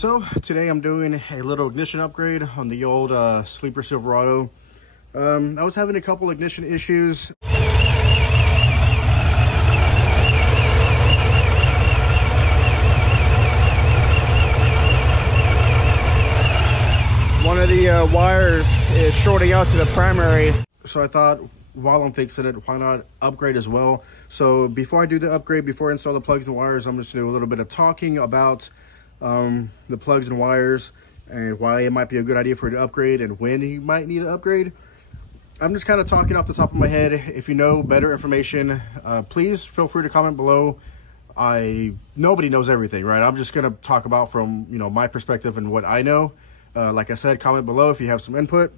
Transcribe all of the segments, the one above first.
So today I'm doing a little ignition upgrade on the old Sleeper Silverado. I was having a couple ignition issues. One of the wires is shorting out to the primary. So I thought, while I'm fixing it, why not upgrade as well? So before I do the upgrade, before I install the plugs and wires, I'm just gonna do a little bit of talking about the plugs and wires and why it might be a good idea for you to upgrade and when you might need an upgrade. I'm just kind of talking off the top of my head. If you know better information, please feel free to comment below. Nobody knows everything, right? I'm just gonna talk about from my perspective and what I know. Like I said, comment below if you have some input.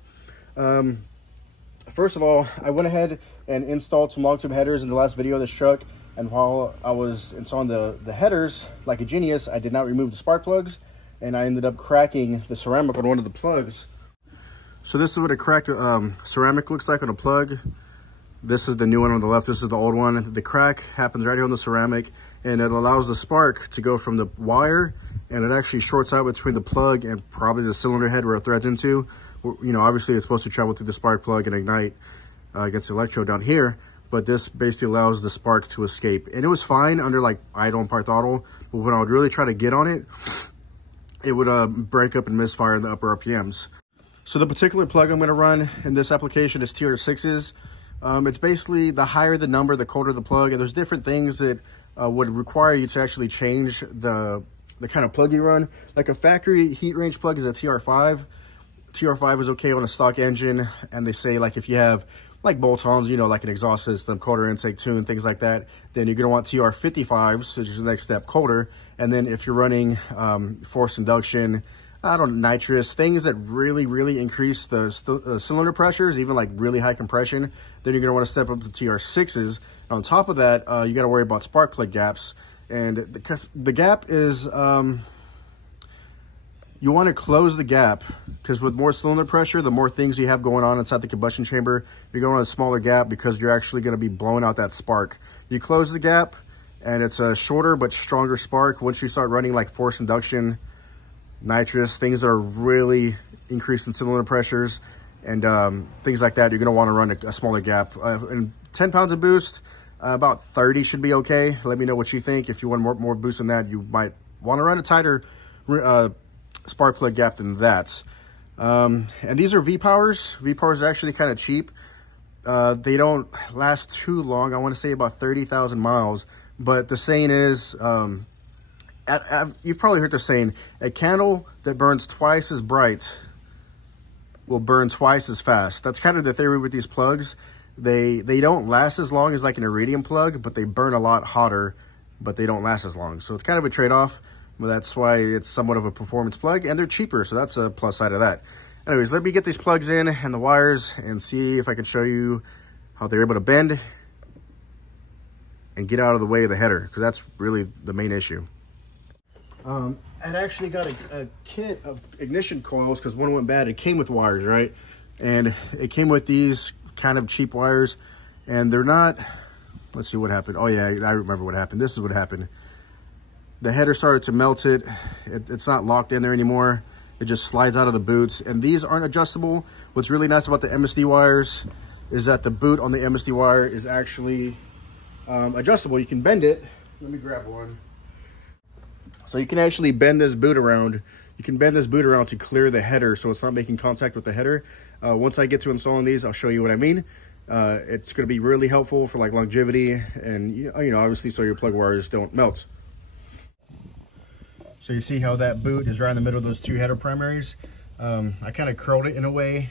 First of all, I went ahead and installed some long tube headers in the last video of this truck. And while I was installing the headers, like a genius, I did not remove the spark plugs, and I ended up cracking the ceramic on one of the plugs. So this is what a cracked ceramic looks like on a plug. This is the new one on the left. This is the old one. The crack happens right here on the ceramic, and it allows the spark to go from the wire, and it actually shorts out between the plug and probably the cylinder head where it threads into. Obviously it's supposed to travel through the spark plug and ignite against the electrode down here. But this basically allows the spark to escape. And it was fine under like idle and part throttle, but when I would really try to get on it, it would break up and misfire in the upper RPMs. So the particular plug I'm gonna run in this application is TR6's. It's basically the higher the number, the colder the plug, and there's different things that would require you to actually change the kind of plug you run. Like a factory heat range plug is a TR5. TR5 is okay on a stock engine, and they say like if you have like bolt-ons, like an exhaust system, colder intake tune, things like that, then you're gonna want TR55s, which is the next step colder. And then if you're running forced induction, nitrous, things that really increase the cylinder pressures, even like really high compression, then you're gonna wanna step up to TR6s. And on top of that, you gotta worry about spark plug gaps. And the gap is, you want to close the gap, because with more cylinder pressure, the more things you have going on inside the combustion chamber, you're going to want a smaller gap because you're actually going to be blowing out that spark. You close the gap and it's a shorter but stronger spark. Once you start running like forced induction, nitrous, things that are really increasing cylinder pressures and things like that, you're going to want to run a smaller gap. And 10 pounds of boost, about 30 should be okay. Let me know what you think. If you want more boost than that, you might want to run a tighter spark plug gap than that. And these are V-Powers. V-Powers are actually kind of cheap. They don't last too long. I want to say about 30,000 miles. But the saying is, you've probably heard the saying, a candle that burns twice as bright will burn twice as fast. That's kind of the theory with these plugs. They don't last as long as like an iridium plug, but they burn a lot hotter, but they don't last as long. So it's kind of a trade-off. Well, that's why it's somewhat of a performance plug, and they're cheaper, so that's a plus side of that. Anyways, let me get these plugs in and the wires and see if I can show you how they're able to bend and get out of the way of the header, because that's really the main issue. I actually got a kit of ignition coils because one went bad. It came with wires, right? And it came with these kind of cheap wires, and they're not, let's see what happened. Oh yeah, I remember what happened. This is what happened. The header started to melt it. It's not locked in there anymore. It just slides out of the boots. And these aren't adjustable. What's really nice about the MSD wires is that the boot on the MSD wire is actually adjustable. You can bend it. Let me grab one. So you can actually bend this boot around. You can bend this boot around to clear the header so it's not making contact with the header. Once I get to installing these, I'll show you what I mean. It's going to be really helpful for like longevity and obviously so your plug wires don't melt. So you see how that boot is right in the middle of those two header primaries. I kind of curled it in a way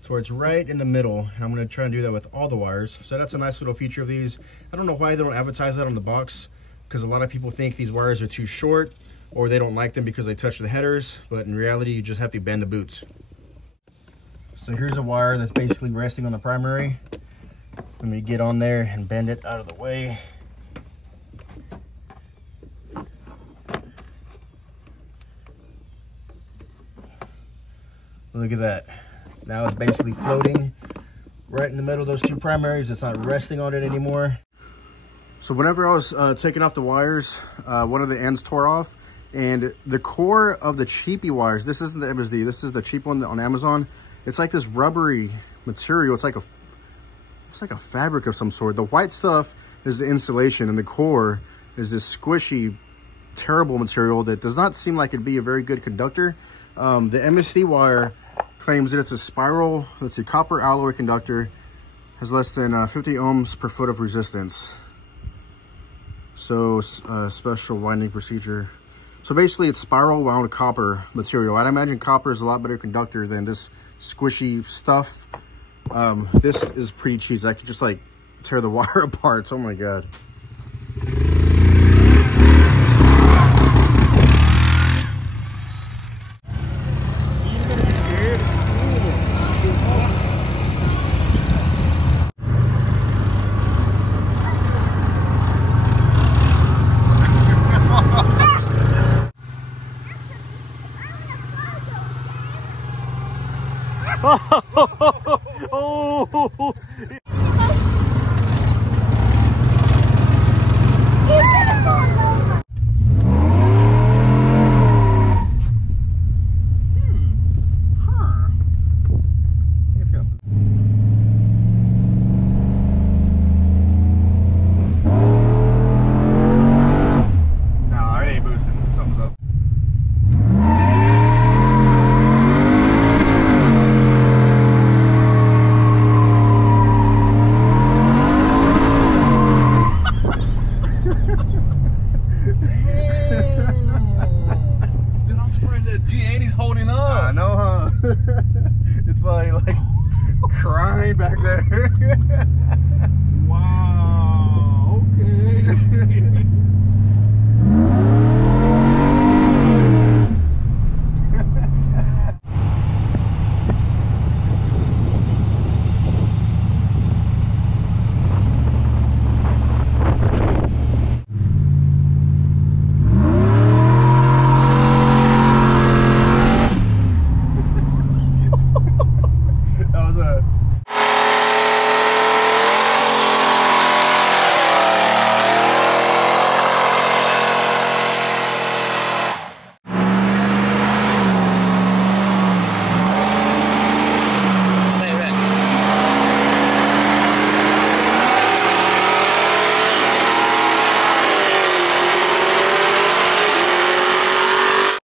so it's right in the middle, and I'm going to try and do that with all the wires. So that's a nice little feature of these. I don't know why they don't advertise that on the box, because a lot of people think these wires are too short or they don't like them because they touch the headers, but in reality you just have to bend the boots. So here's a wire that's basically resting on the primary. Let me get on there and bend it out of the way. Look at that. Now it's basically floating right in the middle of those two primaries. It's not resting on it anymore. So whenever I was taking off the wires, one of the ends tore off, And the core of the cheapy wires, this isn't the MSD, this is the cheap one on Amazon. It's like this rubbery material. It's like a fabric of some sort. The white stuff is the insulation, and the core is this squishy, terrible material that does not seem like it'd be a very good conductor. The MSD wire claims that it's a spiral, let's see, copper alloy conductor, has less than 50 ohms per foot of resistance. So special winding procedure. So basically it's spiral wound copper material. I'd imagine copper is a lot better conductor than this squishy stuff. This is pretty cheesy. I could just like tear the wire apart. Oh my God. Oh. It's probably like crying back there.